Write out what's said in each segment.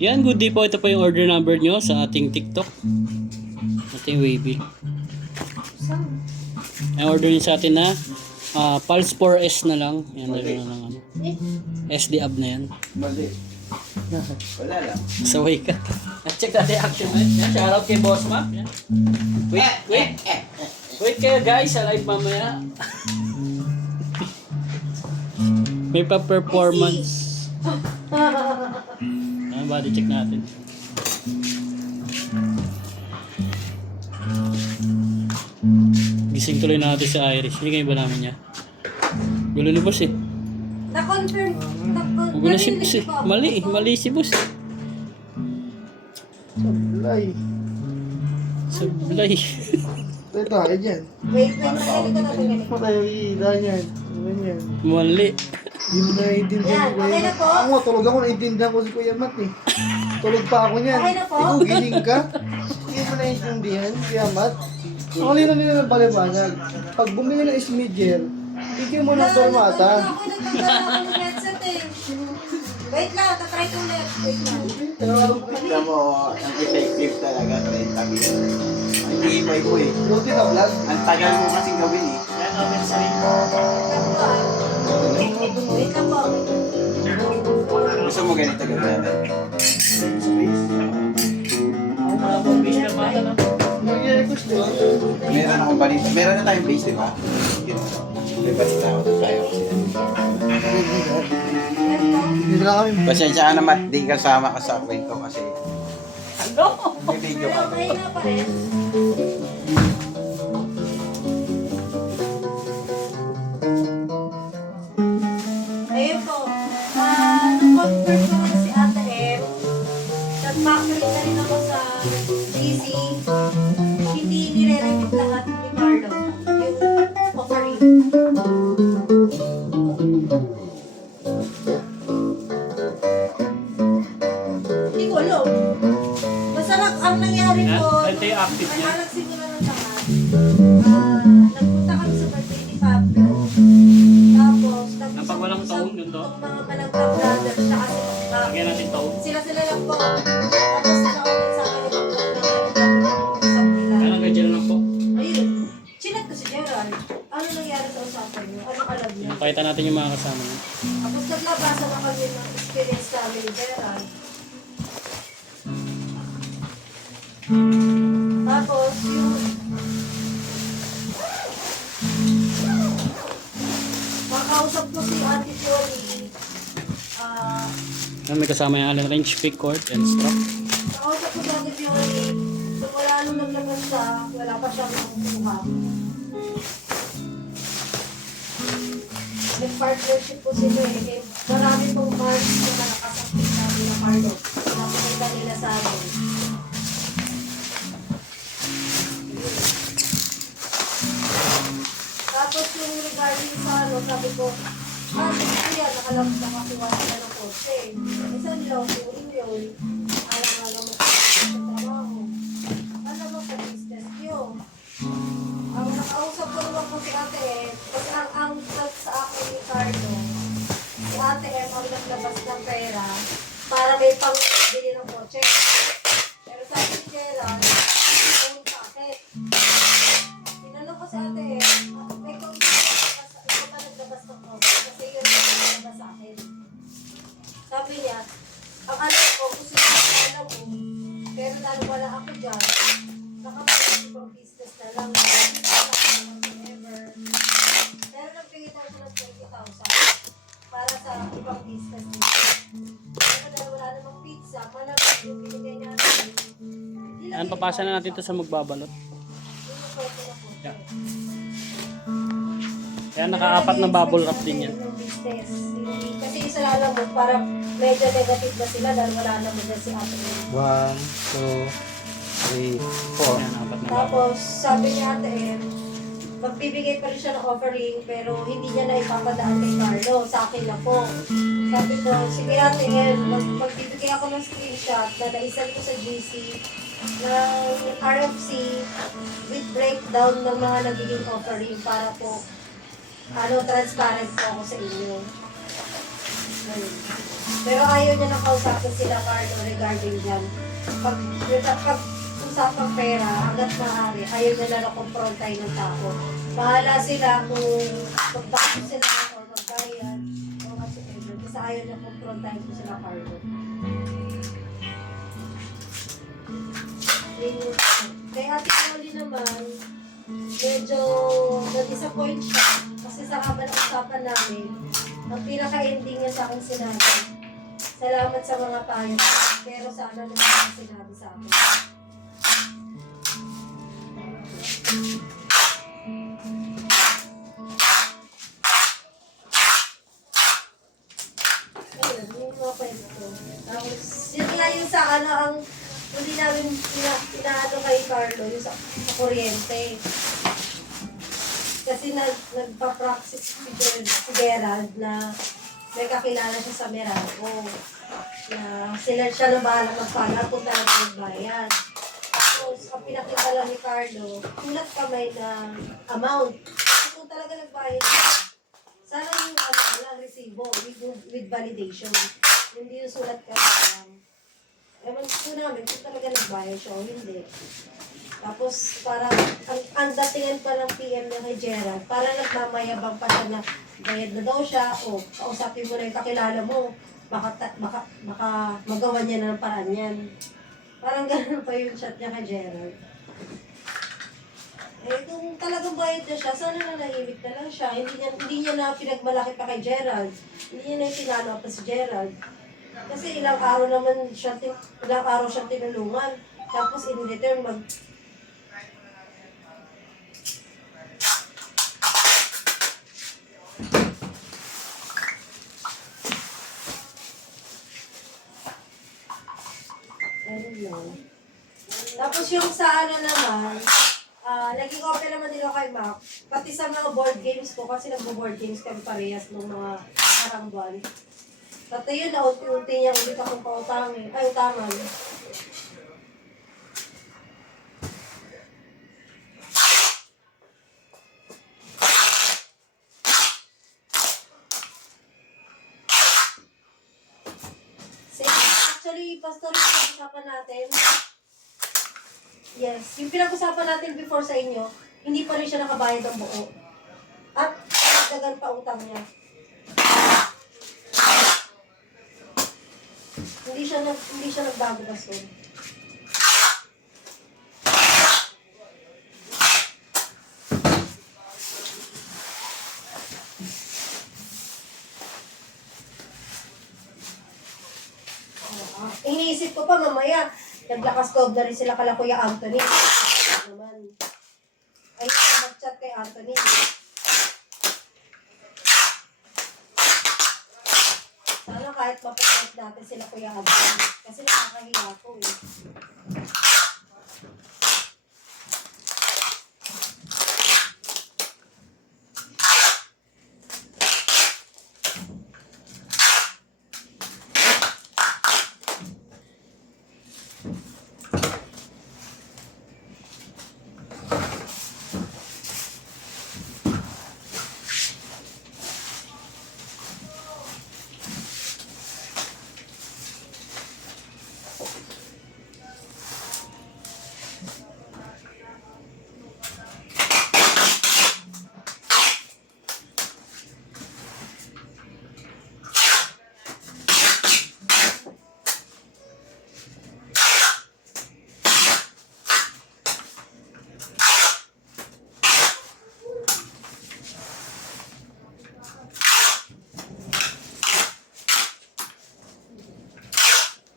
Yan, good day po. Ito po yung order number nyo sa ating TikTok. Ating Wavy. Ang order nyo sa atin na Pulse 4S na lang. Yan na lang ano. SD ab na yan. Mali. Wala lang. Saway ka. At check natin action na. Yan, shoutout kay Boss Mac. Yan. Wait kayo guys, sa live mamaya. May pa-performance. Ayan, body check natin. Gising tuloy natin si Irish. Hindi kayo ba namin niya? Gulo ni boss eh. Na-confirm. Gulo si boss eh. Mali si boss. Sablay. Sablay. Ito tayo dyan. Wait, nagalit ko na pinili. Patay yung iila niyan. Ganyan. Mali. Hindi mo naiintindihan Yan, ko okay na po? Ako, tulog ako. Naiintindihan ko si Kuya Mat eh. Tulog pa ako niyan. Okay na po? Ikaw, giling ka. Hindi mo naiintindihan, Kuya Mat. Ang lino nila ng paliwanag. Pag bumili ng smidger, bigyan mo ng formata. Ako nagtagdala ako ng headset eh. Wait lang, tatry ko ulit. Wait lang. Tignan mo, ang effective talaga, 30 minutes. Ang hihipay mo eh. Buti na vlog. Ang tagal mo kasing gawin eh. Wait lang po ah. Wait lang po. Gusto mo ganito gawin natin? Mag-request ko. Meron akong balita. Meron na tayong base, di ba? May balita ako doon tayo kasi. Dito na kami. Pasensya ka naman, di kasama ka sa kwento kasi. May video Pero ka. okay na pa rin. Ayun po. Nag-confirm ko na si Ate M. Nag-factory na rin ako sa GC. Hindi nire-remit lahat ni Carlo. Yung offering. Hindi ko alam. Basta ang nangyari po, Ito yung active niya. ang nagsimula ng lahat, nagpunta kami sa birthday ni Pablo. Tapos, Napag walang taon yun to? Itong mga Malagpag brothers, tsaka si Lagyan natin taon. sila lang po. Tapos, nakaunod sa akin yung usap nila. Kaya lang ganyan lang po. Ayun, chinat ko si Gerald. Ano nangyari sa usapan niyo? Ano alam niyo? Pakita natin yung mga kasama niya. Tapos naglabasa na kami ng experience namin ni Gerald. Tapos yung makausap ko si Ate Fiori. Ayan, may kasama yung Allen wrench, pick cord, and strap. Nakausap ko si Ate Fiori. So wala nung naglabas siya, wala pa siyang nakukuha. Nag-partnership po sila eh. May marami pong parts na nakasakit namin na Carlo. Nakakita nila sa amin. Tapos yung regarding sa ano, sabi ko, kuya, nakakuha sila ng kotse. Isang lang, turing yun. Alam mo sa trabaho. Alam mo sa business yun. Ang nakausap ko naman po si Ate M, kasi ang sa akin ni Carlo, si Ate M ang naglabas ng pera para may pang-bili ng kotse. Pero sa akin ni Gerald, ang sakit. Tinanong ko si Ate M, may ikaw ba naglabas ng kotse? Kasi yun ang naglabas sa akin. Sabi niya, ang alam ko, gusto niya ang alam mo, pero lalo wala ako dyan, nakapag-ibang business na lang, whatever. Pero nagbigay tayo ng 20,000 para sa ibang business nito. Pero dahil wala namang pizza, malamang yung binigay niya natin. Ayan, papasa na natin ito sa magbabalot. Yung pwede na po. Yeah. Kaya naka-apat na bubble wrap din yan. Kasi isa lang mo, parang medyo negative na sila dahil wala naman na si Ate. 1, 2, 3, 4. Ayan, apat na bubble. Tapos sabi niya Ate M, magbibigay pa rin siya ng offering pero hindi niya na ipapadaan kay Carlo, sa akin na po. Sabi ko, sige Ate M, magbibigay ako ng screenshot na naisan ko sa GC ng RFC with breakdown ng mga nagiging offering para po transparent po ako sa inyo. Ayun. Pero ayaw niya na kausapin sila Carlo regarding dyan. Pag usapang pera, hanggat maaari, ayaw niya na na-confrontay ng tao. Bahala sila kung magtakot sila o magbayad o whatsoever. Kasi ayaw niya confrontay ko sila Carlo. Kay Ate Molly naman, medyo na-disappoint siya. Kasi sa haba ng usapan namin, ang pinaka-ending niya sa akin sinabi, salamat sa mga payo, pero sana naman sinabi sa akin. Ayun, yung mga pwede ko. Tapos, yun nga yung sa ano, ang hindi namin inaano kay Carlo, yung sa kuryente. Kasi nagpa-practice si Gerald na may kakilala siya sa Meralco. Na siya na bahala magpala kung talaga magbayad. Tapos, ang pinakita lang ni Carlo, tulat kamay ng amount. Kung talaga nagbayad siya, sana yung resibo with validation. Hindi yung sulat kamay lang. Ewan ko namin kung talaga nagbayad siya o hindi. Tapos, parang, ang datingan pa ng PM niya kay Gerald, parang nagmamayabang pa siya na bayad na daw siya, o kausapin mo na yung kakilala mo, baka magawa niya na ng paraan yan. Parang gano'n pa yung chat niya kay Gerald. Eh, kung talagang bayad na siya, sana nanahimik na lang siya. Hindi niya na pinagmalaki pa kay Gerald. Hindi niya na itinalo pa si Gerald. Kasi ilang araw siya tinulungan. Tapos in return, Tapos yung sa ano naman, naging open naman nila kay Mac, pati sa mga board games ko, kasi nagbo-board games kami parehas ng mga karangbuan. Pati yun, naunti-unti niya ulit akong utangan. Actually, Pastor, yung pinag-usapan natin, yes, yung pinag-usapan natin before sa inyo, hindi pa rin siya nakabayad ng buo. At nagdagan pa utang niya. Hindi siya nagbago Pastor. Iniisip ko pa mamaya, naglakas loob na rin sila kala Kuya Anthony. Naman. Ay, mag-chat kay Anthony. Sana kahit mapagod natin sila Kuya Anthony. Kasi nakakahiya ko eh.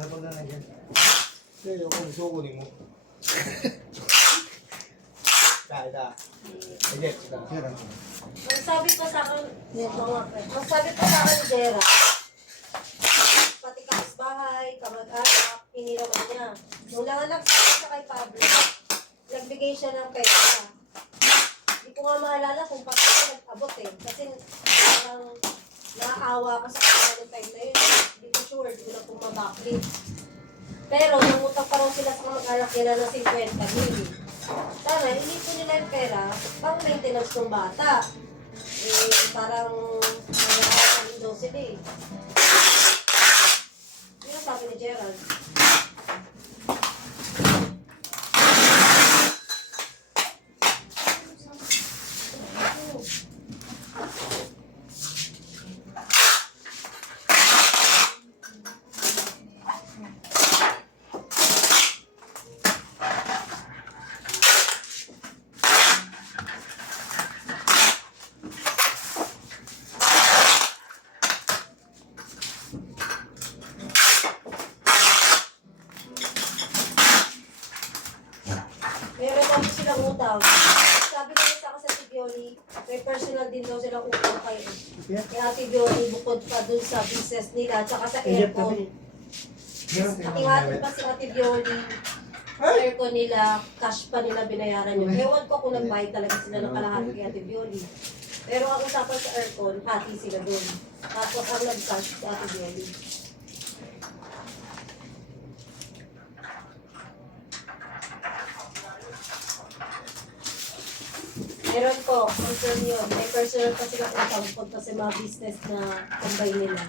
Tapos na nagyan. Kaya ako gusto ko mo. Dahil. Ejek kita. Sirang. Magsabi pa sa akin, magsabi pa sa akin, Jera, pati kapitbahay, kamag-anak, iniraman niya. Nung nanganak sa kay Pablo, nagbigay siya ng pera. Hindi ko nga maalala kung bakit siya nag-abot eh. Kasi parang naaawa ka sa kanya ng time na yun. Hindi ko sure, hindi ko na kung mabaklit. Pero nangutang pa rin sila sa kamag-anak nila ng 50,000. Sana, hindi po nila yung pera pang maintenance ng bata. Eh, parang nangyayari daw sila eh. sabi ni Gerald. Meron daw silang utang. Sabi ko sa kasi si Bioli, may personal din daw silang utang kay Ate Bioli bukod pa dun sa business nila tsaka sa aircon. Hati-hati pa si Ate Bioli. Aircon nila, cash pa nila binayaran yun. Ewan ko kung nagbayad talaga sila ng kalahati kay Ate Bioli. Pero ang usapan sa aircon, hati sila dun. Tapos ang nag-cash si Ate Bioli. Meron po, concern yun. May personal pa silang utang pagka sa mga business na tambay nila.